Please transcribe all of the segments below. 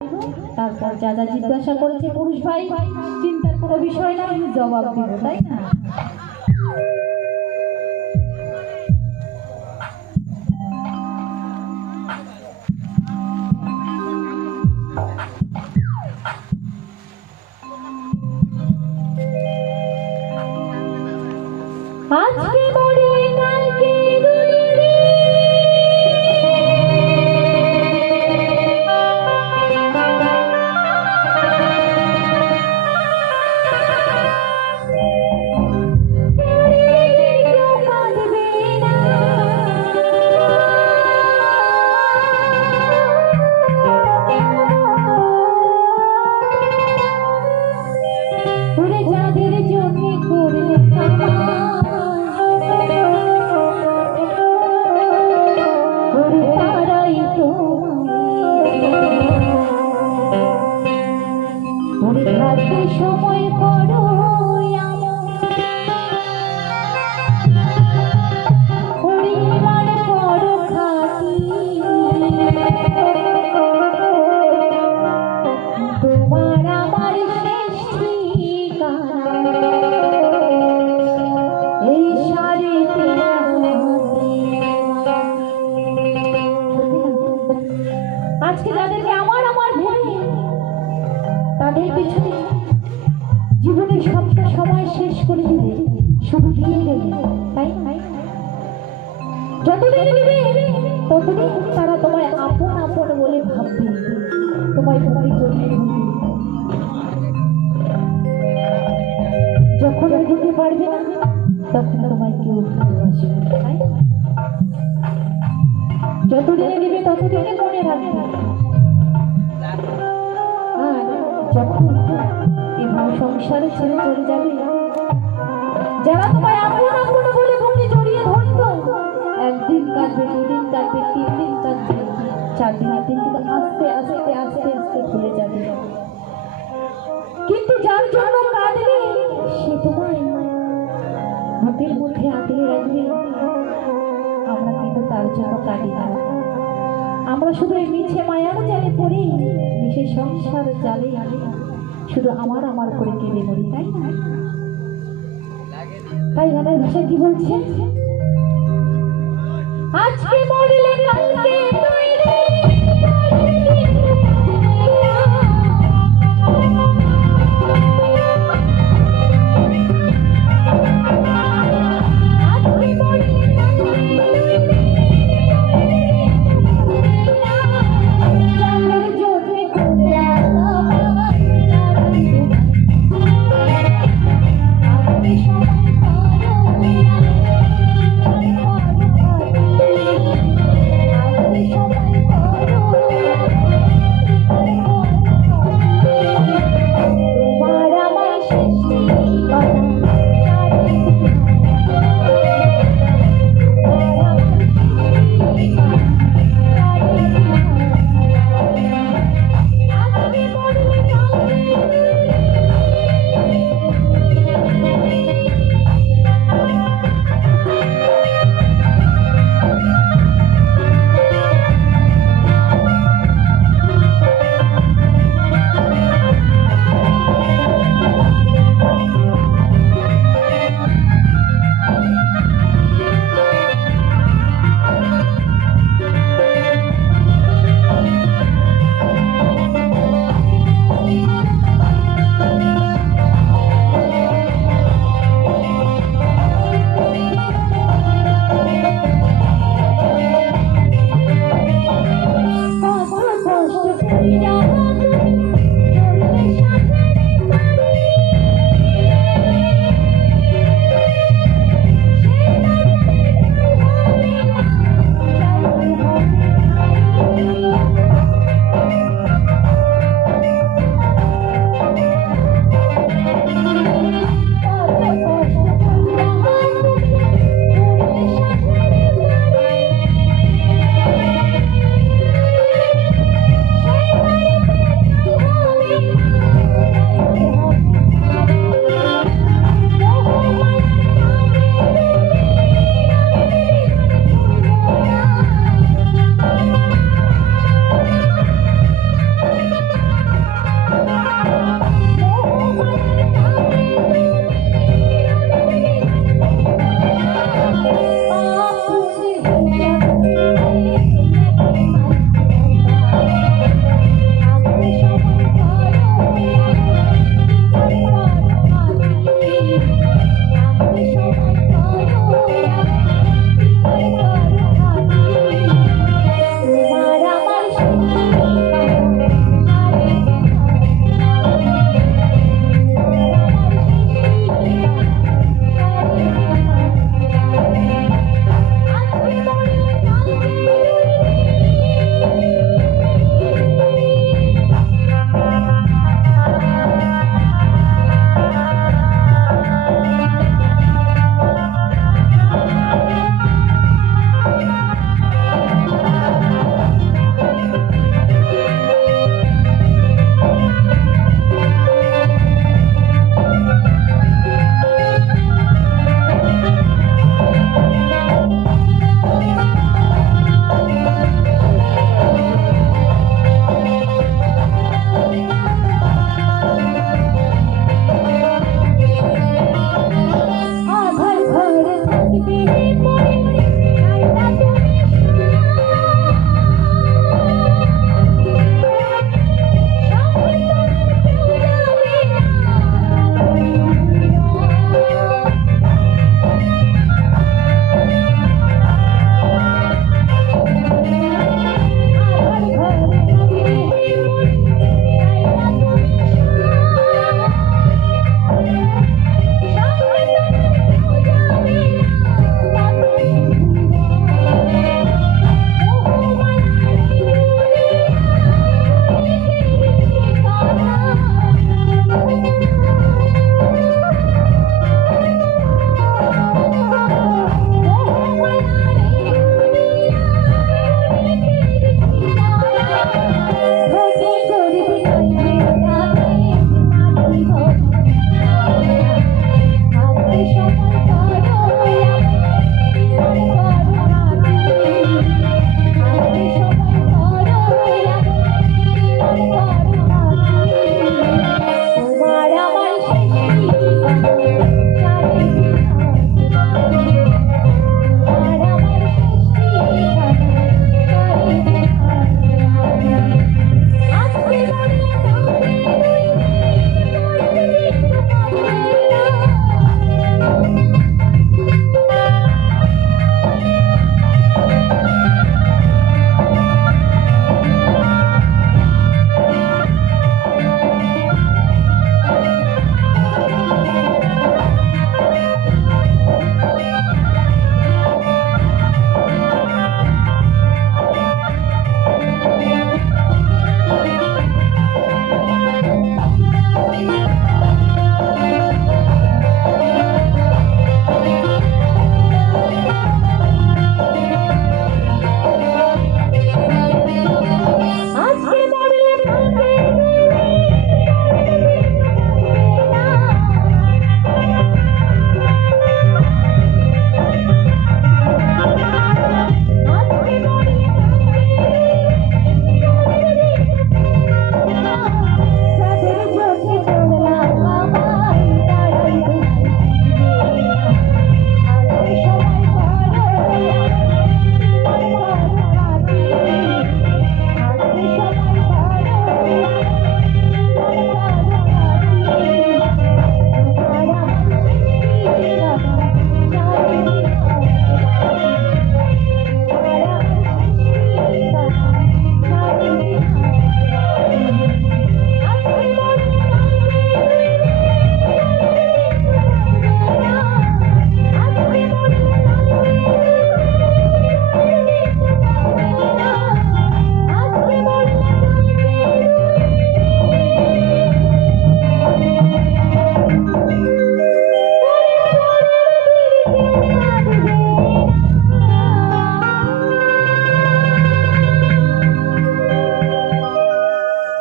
তারপর যা যা জিজ্ঞাসা করেছে পুরুষ ভাই, চিন্তার কোনো বিষয় না, আমি জবাব দেবো, তাই না? আজকে মরলে কালকে দুনিরে, কেউ কাঁদবে না। ওরে যাদের জন্য করলে সময় করো পরিবার করো খাতি, তোমার আমার শেষ ঠিকানা এই শাড়িতে। আজকে যাদেরকে আমার আমার ভেবে তাদের পিছনে জীবনের সবটা সময় শেষ করে দিলে শুধু দিয়ে গেলে, তাই যতদিন দিবে ততদিন তারা তোমায় আপন আপন বলে ভাববে, তোমায় তোমায় জড়িয়ে ধরবে। যখন দিতে পারবে না তখন তোমায় কেউ ভালোবাসবে, তাই যতদিনে দিবে ততদিনে মনে রাখবে। আর যখন সংসারে ছেড়ে চলে যাবে, যারা তোমায় আপন আপন বলে বুকে জড়িয়ে ধরতো, একদিন কাঁদবে, দুদিন কাঁদবে, 3 দিন কাঁদবে, 4 দিন, কিন্তু আস্তে আস্তে আস্তে আস্তে ভুলে যাবে। কিন্তু যার জন্য কাঁদবে সে তোমায় বুকের মধ্যে আঁকড়ে রাখবে। আমরা কিন্তু তার জন্য কাঁদি না, আমরা শুধু এই মিছে মায়ার জালে পড়ি, মিছে সংসার জালে শুধু আমার আমার করে কেঁদে মরি, তাই না? তাই গানের ভাষা কি বলছে? আজকে মরলে কালকে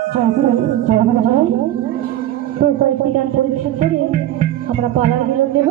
তো কয়েকটি গান পরিবেশন করে আমরা পালার বিলোপ দেব।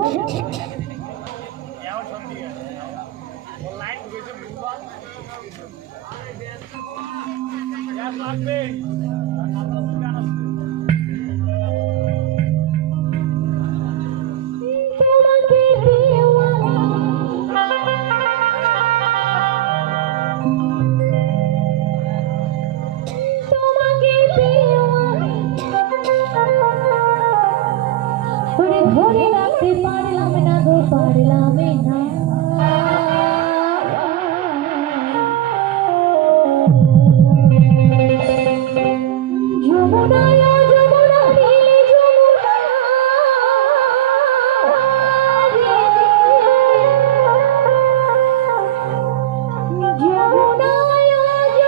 ধরে রাখতে পারলাম না গো, পারলাম না। যমুনায় যমুনা নীলে যমুনা যমুনায় যমুনা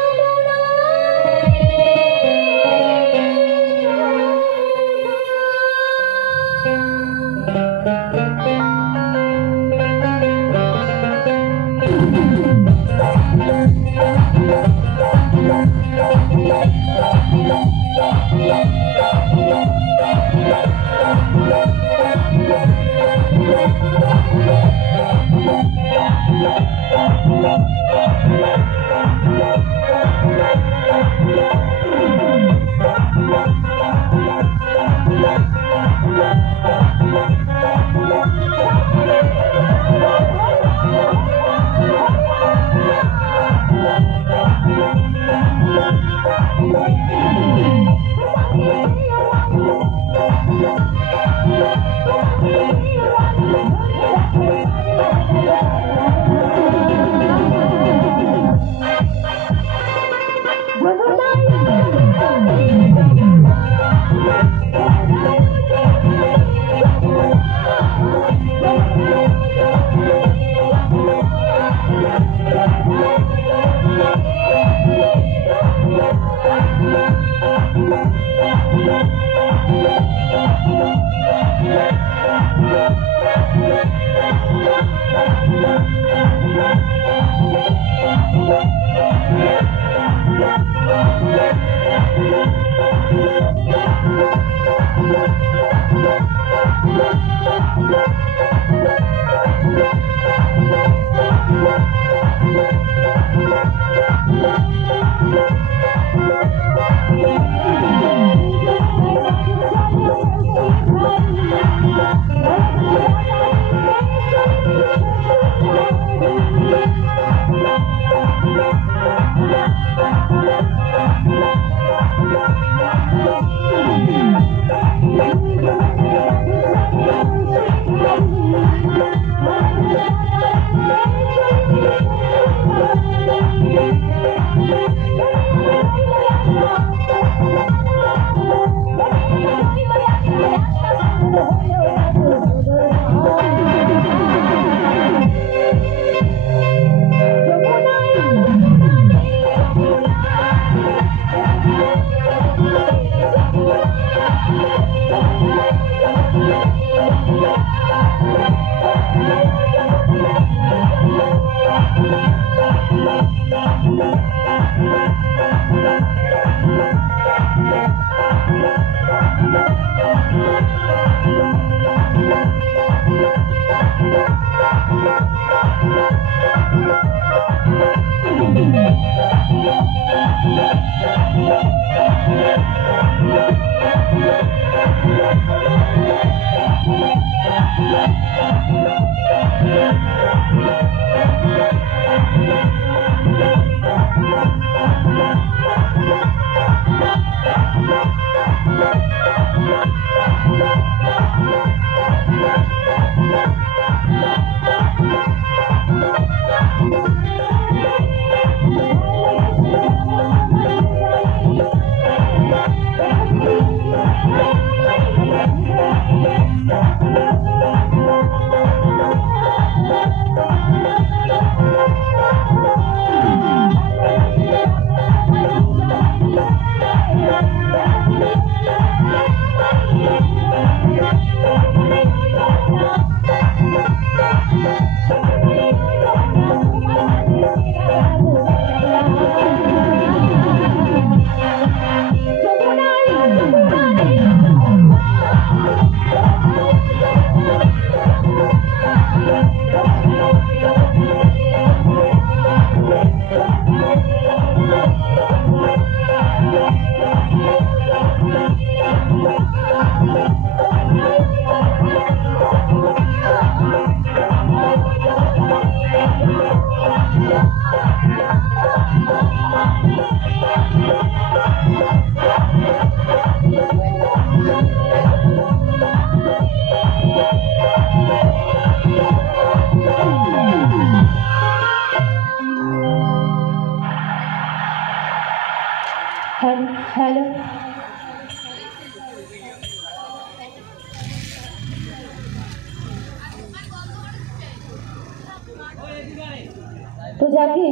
তো যাকে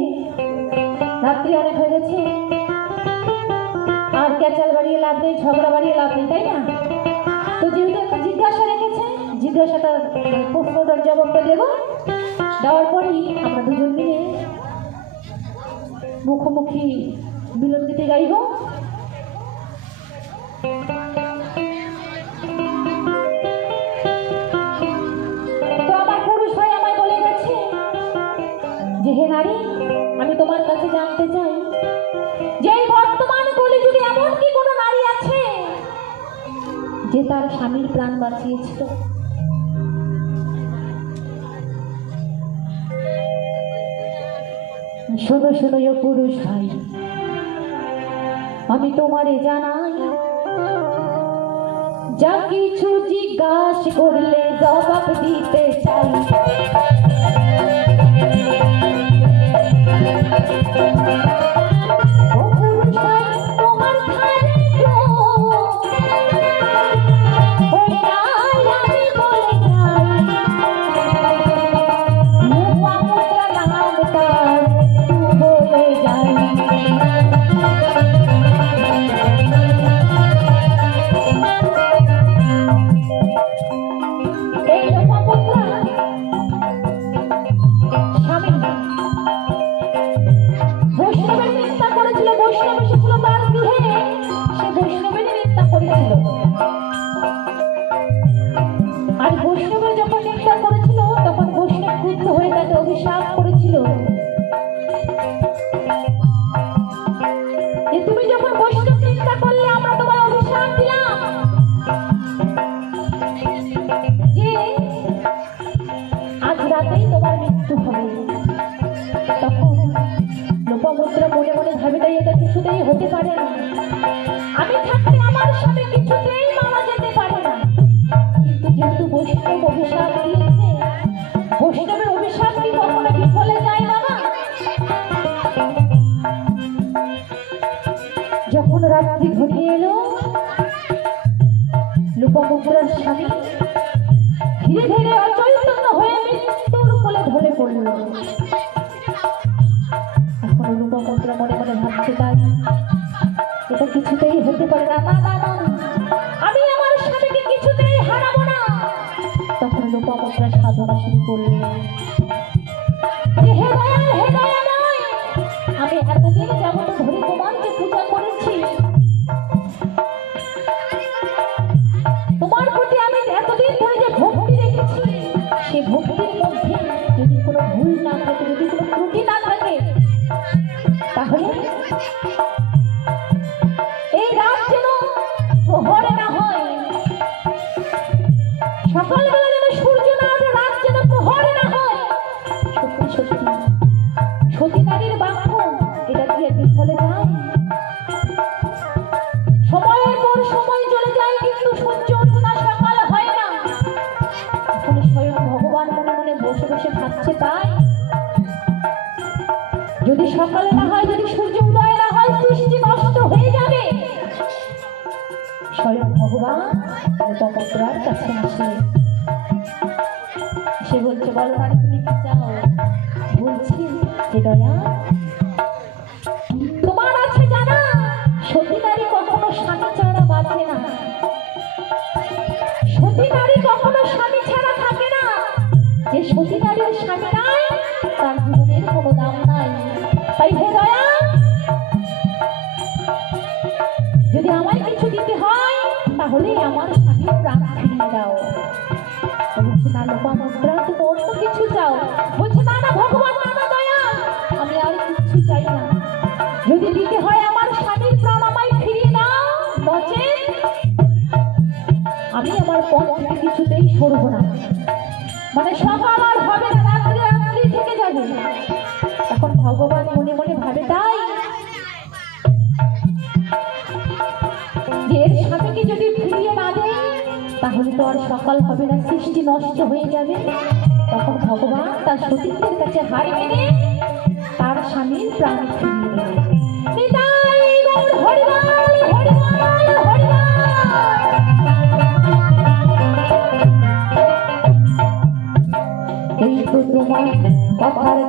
রাত্রি অনেক হয়ে গেছে, আর ক্যাচাল বাড়িয়ে লাভ নেই, ঝগড়া বাড়িয়ে লাভ নেই, তাই না? তো যেহেতু একটা জিজ্ঞাসা রেখেছে, জিজ্ঞাসাটা প্রশ্নটার জবাবটা দেবো, দেওয়ার পরই আমরা দুজন মিলে মুখোমুখি মিলন গীতে গাইব। তো আমার পুরুষ ভাই আমায় বলে গেছে যে হে নারী, আমি তোমার কাছে জানতে চাই যে এই বর্তমান কলিযুগে এমন কি কোনো নারী আছে যে তার স্বামীর প্রাণ বাঁচিয়েছিল? শোনো শোনো ও পুরুষ ভাই, আমি তোমারে জানাই, যা কিছু জিজ্ঞাসা করলে জবাব দিতে চাই। ও পুরুষ ভাই, তোমার ধারে আমি বলে যাই, মুখা মুদ্রা নাম তার বলে যাই। এই লোপামুদ্রা স্বামী বৈষ্ণবের নিন্দা করেছিল, বৈষ্ণব এসেছিল তার গৃহে, সে বৈষ্ণবেরই নিন্দা করেছিল। আর বৈষ্ণবের যখন নিন্দা করেছিল তখন বৈষ্ণব ক্রুদ্ধ হয়ে তাকে অভিশাপ করেছিল যে তুমি যখন বৈষ্ণব নিন্দা করলে আমরা তোমার অভিশাপ দিলাম যে আজ রাতেই তোমার মৃত্যু হবে। তখন লোপামুদ্রা মনে মনে ভাবে, তাই এটা কিছুতেই হতে পারে না, আমি থাকতে আমার সাথে কিছুতেই মারা যেতে পারে না। কিন্তু যেহেতু বৈষ্ণব অভিশাপ দিয়েছে, বৈষ্ণবের অভিশাপ কি কখনো বিফলে যায় বাবা? যখন রাত্রি ঘনিয়ে এলো, লোপামুদ্রার স্বামী ধীরে ধীরে অচৈতন্য হয়ে মৃত্যুর কোলে ঢলে পড়ল। এখন লোপামুদ্রা মনে মনে ভাবছে, তাই এটা কিছুতেই হতে পারে না, না না না, আমি আমার স্বামীকে কিছুতেই হারাবো না। তখন লোপামুদ্রা সাধনা শুরু করলেন, হে দয়াল, হে দয়াময়, আমি এতদিন যাবত ধরে তোমাকে পূজা করেছি, তোমার প্রতি আমি এতদিন ধরে যে ভক্তি রেখেছি, সে ভক্তির মধ্যে যদি কোনো ভুল না থাকে, যদি কোনো ত্রুটি না থাকে, তাহলে এই রাত যেন প্রহরে না হয়, সকালবেলা যেন সূর্য না ওঠে, রাত যেন প্রহরে না হয়। সত্যি সত্যি সতী নারীর বাক্য, এটা কি বিফলে যায়? সময়ের পর সময় চলে যায় কিন্তু সূর্য ওঠে না, সকাল হয় না। এখন স্বয়ং ভগবান মনে মনে বসে বসে ভাবছে, তাই যদি সকালে না হয়, যদি সূর্য উদয় না হয়, সৃষ্টি নষ্ট হয়ে যাবে। স্বয়ং ভগবান লোপামুদ্রার কাছে আসে, সে বলছে, বলো নারী তুমি কি চাও? বলছি, হে দয়া, তোমার আছে জানা, সতী নারী কখনো স্বামী ছাড়া বাঁচে না, সতী নারী কখনো স্বামী ছাড়া থাকে না, যে সতী নারীর স্বামী নাই তার জীবনের কোনো দাম নাই। তাই হে দয়া, যদি আমায় কিছু দিতে হয় তাহলে আমার স্বামীর প্রাণ ফিরিয়ে দাও। বলছে, না লোপামুদ্রা, তুমি অন্য কিছু চাও? বলছে, না না ভগবান, না না দয়া, আমি আর কিছু চাই না, যদি দিতে হয় আমার স্বামীর প্রাণ আমায় ফিরিয়ে দাও, নচেৎ আমি আমার পথ থেকে কিছুতেই সরব না। মানে সকাল আর হবে না, রাত্রি রাত্রি থেকে যাবে। এখন ভগবান মনে মনে ভাবে, তাই যে এর স্বামীকে যদি ফিরিয়ে না দেয় তাহলে তো আর সকাল হবে না, সৃষ্টি নষ্ট হয়ে যাবে। তখন ভগবান তার সতীত্বের কাছে হার মেনে তার স্বামীর প্রাণ ফিরিয়ে দেবে। নিতাই গৌর হরিবল, হরিবল।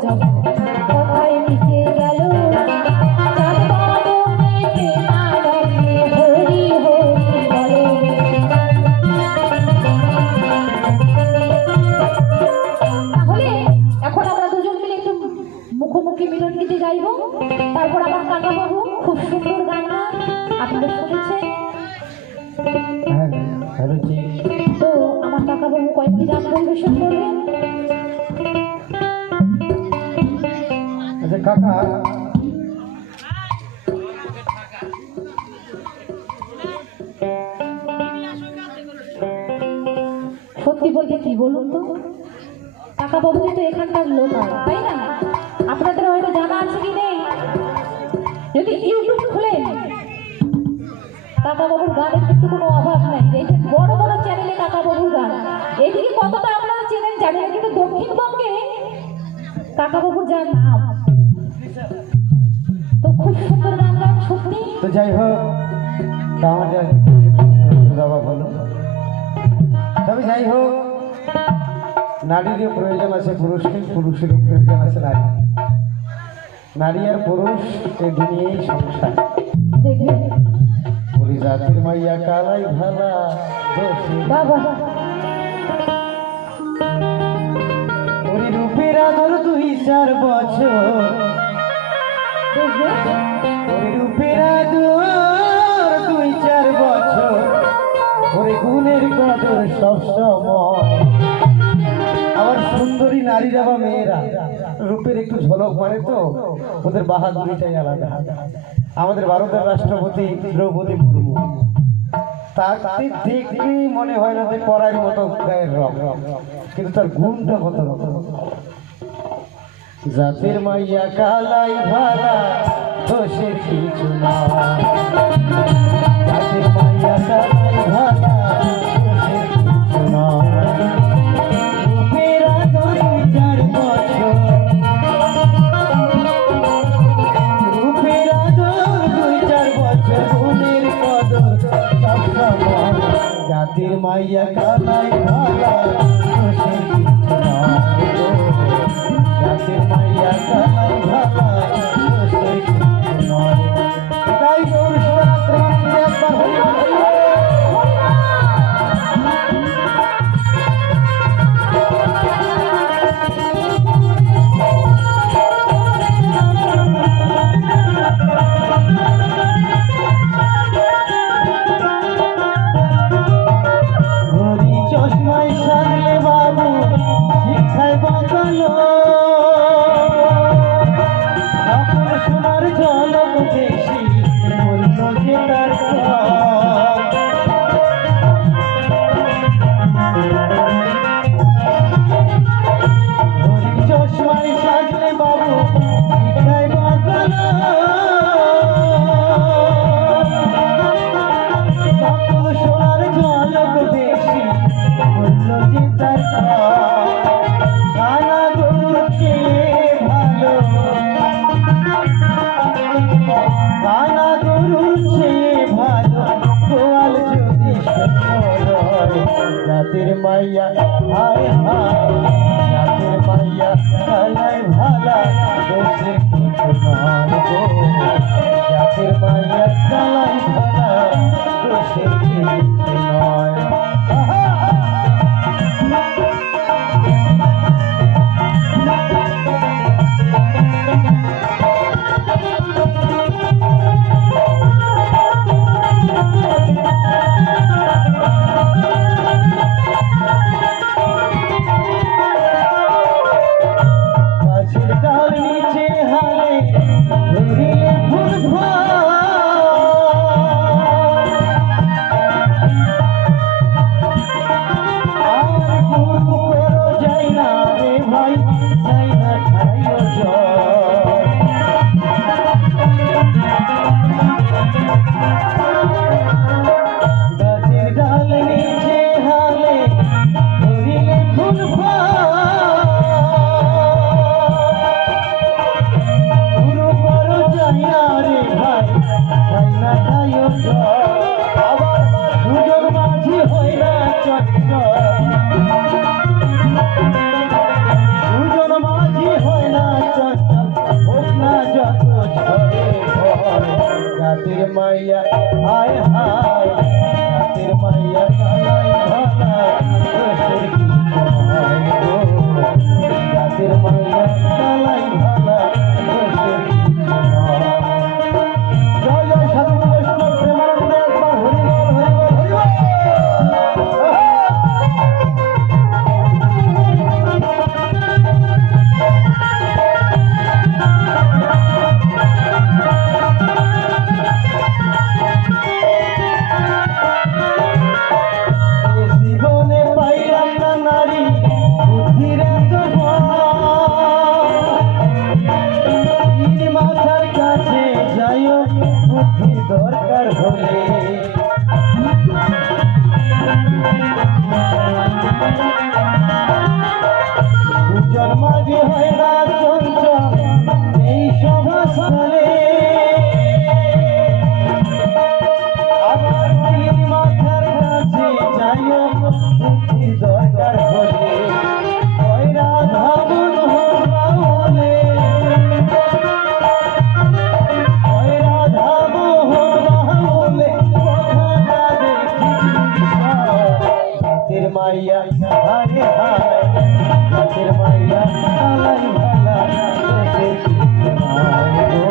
যাব কোথায় মিশে গেল চাঁদ বাবু মেঘে না ডাকে হরি হরি বলে। তাহলে এখন আমরা দুজন মিলে একটু মুখোমুখি মিলন গীতি গাইব। তারপর আমার কাকা বাবু খুব সুন্দর গান গান আপনারা শুনেছেন। তো আমার কাকা বাবু কয়েকটি গান পরিবেশন করবেন। আচ্ছা কাকা, সত্যি বলতে কি বলুন তো, কাকা বাবু কিন্তু এখানকার লোক, তাই না? আপনাদের হয়তো জানা আছে কি নেই, যদি ইউটিউব খুলেন কাকা বাবুর গানের কিন্তু কোনো অভাব নাই। এই যে বড় বড় চ্যানেলে কাকা বাবুর গান, এইদিকে কতটা আপনারা চেনেন জানি না, কিন্তু দক্ষিণবঙ্গে কাকা বাবুর যার নাম, তো খুব সুন্দর গান গান সত্যি। তো যাই হোক, তা আমাদের জবাব হলো। তবে যাই হোক, নারীরও প্রয়োজন আছে পুরুষকে, পুরুষেরও প্রয়োজন আছে নারী। নারী আর পুরুষ এই দুনিয়াই সংসার। দেখবেন বলি জাতির মাইয়া কালাই ভালা বাবা ওই রূপের আদর 2-4 বছর, দেখবেন ওই রূপের আদর 2-4 বছর, ওরে গুণের কদর সব সময়। আবার সুন্দরী নারীরা বা মেয়েরা রূপের একটু ঝলক মারে, তো ওদের বাহাদুরিটাই আলাদা। আমাদের ভারতের রাষ্ট্রপতি দ্রৌপদী মুর্মু, তাকে দেখলেই মনে হয় না যে পরার মতো গায়ের রং, কিন্তু তার গুণটা কত রকম। জাতির মাইয়া কালাই ভালা দোষের কিছু না, জাতির মাইয়া কালাই ভালা দোষের কিছু না। রূপের আদর 2-4 বছর, রূপের আদর 2-4 বছর, গুণের কদর সব সময়। জাতির মাইয়া কালাই ভালা দোষের কিছু না, জাতির মাইয়া কালাই ভালা দোষের কিছু নয়। তাই গৌরী একবার ঘড়ি চশমায় সাজলে বাবু শিক্ষায় বাঁচালো, আপন সোনার ঝলক বেশি বলল যে তার ঘড়ি চশমায় সাজলে বাবু শিক্ষায় বাঁচালো, আপন সোনার ঝলক বেশি বলল যে তার কানা গরুর চেয়ে ভালো, কানা গরুর চেয়ে ভালো গোয়াল যদি সুন্দর হয়। জাতির মাইয়া হায় হায়, জাতির মাইয়া কালাই ভালা দোষের কিছু নয় গো, জাতির মাইয়া কালাই ভালা দোষের কিছু নয়। গাছের ডাল নিচে হালে ধরিলে ফুল মাইয়া হায় হায় জাতের মাইয়া কালাই ভালা দেশের মায় গো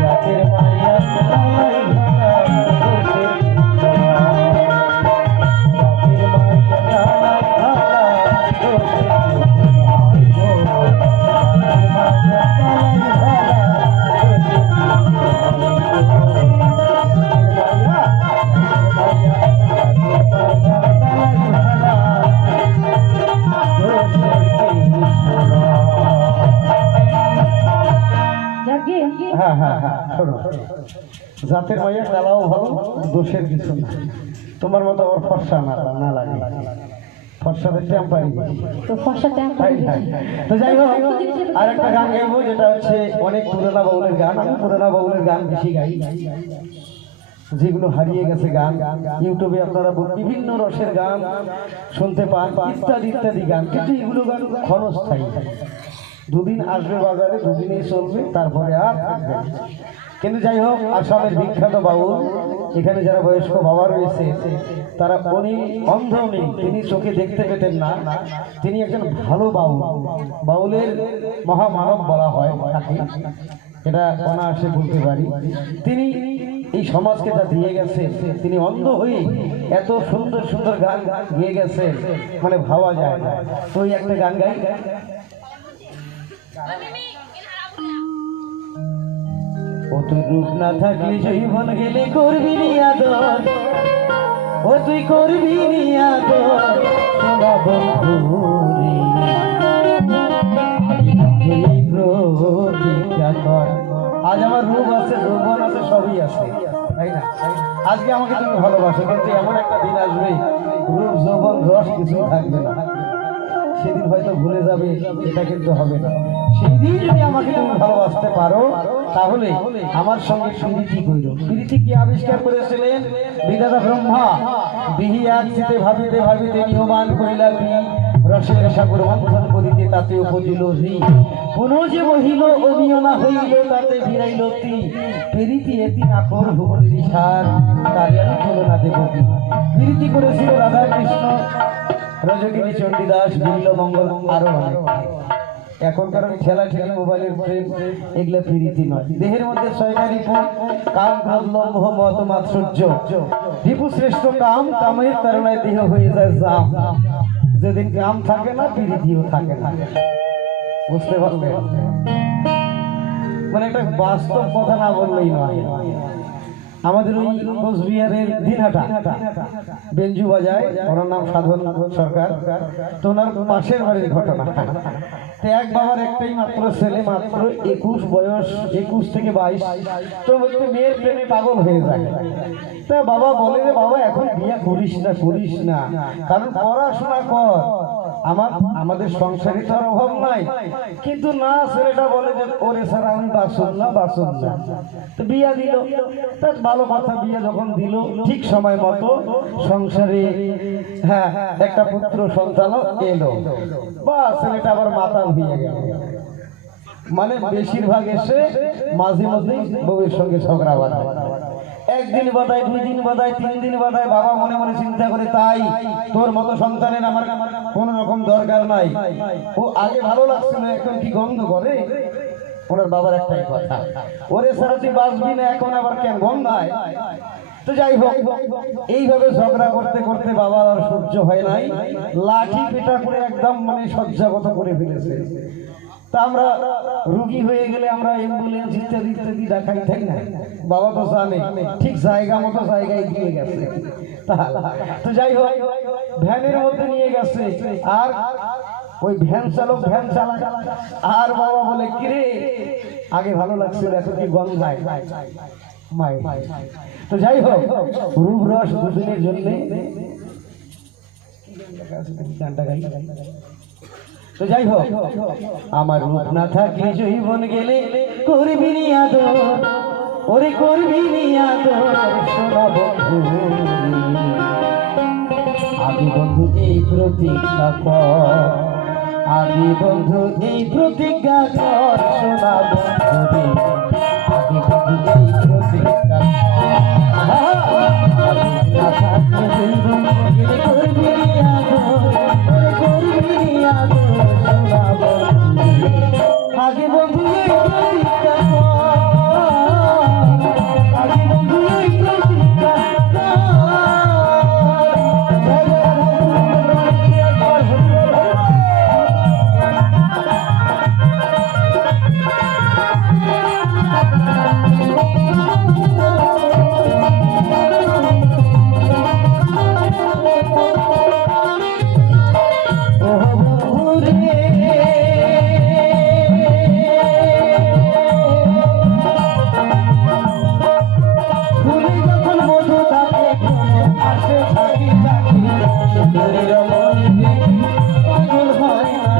জাতের মাইয়া কালাই ভালা দেশের জাতের মাইয়া কালাই ভালা দেশের মায় গো জাতের মাইয়া কালাই ভালা যাকে হ্যাঁ হ্যাঁ হ্যাঁ শোনো জাতের মাইয়া কালাও ভালো দোষের কিছু না তোমার মতো আবার ফর্সা না লাগে ফর্সাদের টেম্পারি তো ফসা ট্যাঙ্ক তো যাই হোক আর একটা গান গাইবো যেটা হচ্ছে অনেক পুরোনো বাউলের গান আমি পুরোনো বাউলের গান বেশি গাই যেগুলো হারিয়ে গেছে গান ইউটিউবে আপনারা বিভিন্ন রসের গান শুনতে পান ইত্যাদি ইত্যাদি গান কিন্তু এগুলো গান ক্ষণস্থায়ী দুদিন আসবে বাজারে দুদিনই চলবে তারপরে আর থাকবে না। কিন্তু যাই হোক আসামের বিখ্যাত বাউল এখানে যারা বয়স্ক বাবা রয়েছে তারা উনি অন্ধ নেই তিনি চোখে দেখতে পেতেন না তিনি একজন ভালো বাউল বাউলের মহামানব বলা হয় তাকে এটা অনায়াসে বলতে পারি তিনি এই সমাজকে যা দিয়ে গেছে তিনি অন্ধ হয়ে এত সুন্দর সুন্দর গান গেয়ে গেছে মানে ভাবা যায় না তো এই একটা গান গাই ও তুই রূপ না থাকলে জৈবন গেলে করবি নি আদর ও তুই করবি নি আদর সোনা বন্ধু রে এই প্রতিজ্ঞা কর আজ আমার রূপ আছে যৌবন আছে সবই আছে তাই না আজকে আমাকে তুমি ভালোবাসো কিন্তু এমন একটা দিন আসবে রূপ যৌবন রস কিছু থাকবে না সেদিন হয়তো ভুলে যাবে এটা কিন্তু হবে না সেই দিন যদি আমাকে তুমি ভালোবাসতে পারো তাহলে আমার সঙ্গে প্রীতি কইরো প্রীতি কি আবিষ্কার করেছিলেন বিধাতা ব্রহ্মা বিহি এক চিতে ভাবিতে ভাবিতে নিয়মান করিলা বি রসের সাগর মন্থন করিতে তাতে উপজিল রি পুনঃ যে মহিল অনিয়না হইল তাতে ভিড়াইল তি প্রীতি এতি নাকর ভুবন নিশার তারে আমি তুলনা দেব কি প্রীতি করেছিল রাধা কৃষ্ণ রজকিনী চণ্ডীদাস বিল্ল মঙ্গল আরো অনেক এখনকার ঠেলা ঠেলা মোবাইলের প্রেম এগুলা প্রীতি নয় দেহের মধ্যে ছয়টা রিপু কাম ক্রোধ লোভ মদ মাৎসর্য রিপু শ্রেষ্ঠ কাম কামের তারণায় দেহ হয়ে যায় জাম যেদিন কাম থাকে না প্রীতিও থাকে না বুঝতে পারলে মানে একটা বাস্তব কথা না বললেই নয় আমাদের ওই কোচবিহারের দিনহাটা বেঞ্জু বাজায় ওনার নাম সাধন সরকার তো ওনার পাশের বাড়ির ঘটনা তো এক বাবার একটাই মাত্র ছেলে মাত্র 21 বয়স 21 থেকে 22 তো বলতে মেয়ের প্রেমে পাগল হয়ে যায় তা বাবা বলে যে বাবা এখন বিয়ে করিস না কারণ পড়াশোনা কর আমাদের সংসারে তো আর অভাব নাই কিন্তু না ছেলেটা বলে যে ওরে স্যার আমি বাসন না তো বিয়া দিল তার ভালো কথা বিয়ে যখন দিল ঠিক সময় মতো সংসারে হ্যাঁ একটা পুত্র সন্তান এলো বা ছেলেটা আবার মাতাল হয়ে গেল মানে বেশিরভাগ এসে মাঝে মাঝে বউয়ের সঙ্গে ঝগড়া বাঁধায় একদিন বাদায় 2 দিন বাদায় 3 দিন বাদায় বাবা মনে মনে চিন্তা করে তাই তোর মতো সন্তানের আমার কোন রকম দরকার নাই ও আগে ভালো লাগছিল এখন কি গন্ধ করে ওনার বাবার একটাই কথা ওরে সারা তুই বাঁচবি না এখন আবার কেন গন্ধায় তো যাই হোক এইভাবে ঝগড়া করতে করতে বাবার আর সহ্য হয় নাই লাঠি পেটা করে একদম মানে সজ্জাগত করে ফেলেছে তা আমরা রোগী হয়ে গেলে আমরা অ্যাম্বুলেন্স ইত্যাদি ইত্যাদি দেখাই তাই না বাবা তো জানে ঠিক জায়গা মতো জায়গায় দিয়ে গেছে তো যাই হোক ভ্যানের মধ্যে নিয়ে গেছে আর ওই ভ্যান চালায় আর বাবা বলে কিরে আগে ভালো লাগছিল এখন কি গঙ্গায় মাই তো যাই হোক রূপ রস দুদিনের জন্য গানটা গাই তো যাই হোক আমার রূপ না থাকলে জৈবন গেলে করবি নি আদর ওরে করবি নি আদর সোনা বন্ধু আদি বন্ধু এই প্রতিজ্ঞা কর আদি বন্ধু এই প্রতিজ্ঞা কর সোনা বন্ধু আদি বন্ধু এই প্রতিজ্ঞা কর আদি না থাকলে জৈবন গেলে করবি নি সুন্দরী রমণী দেখে পাগল হয় না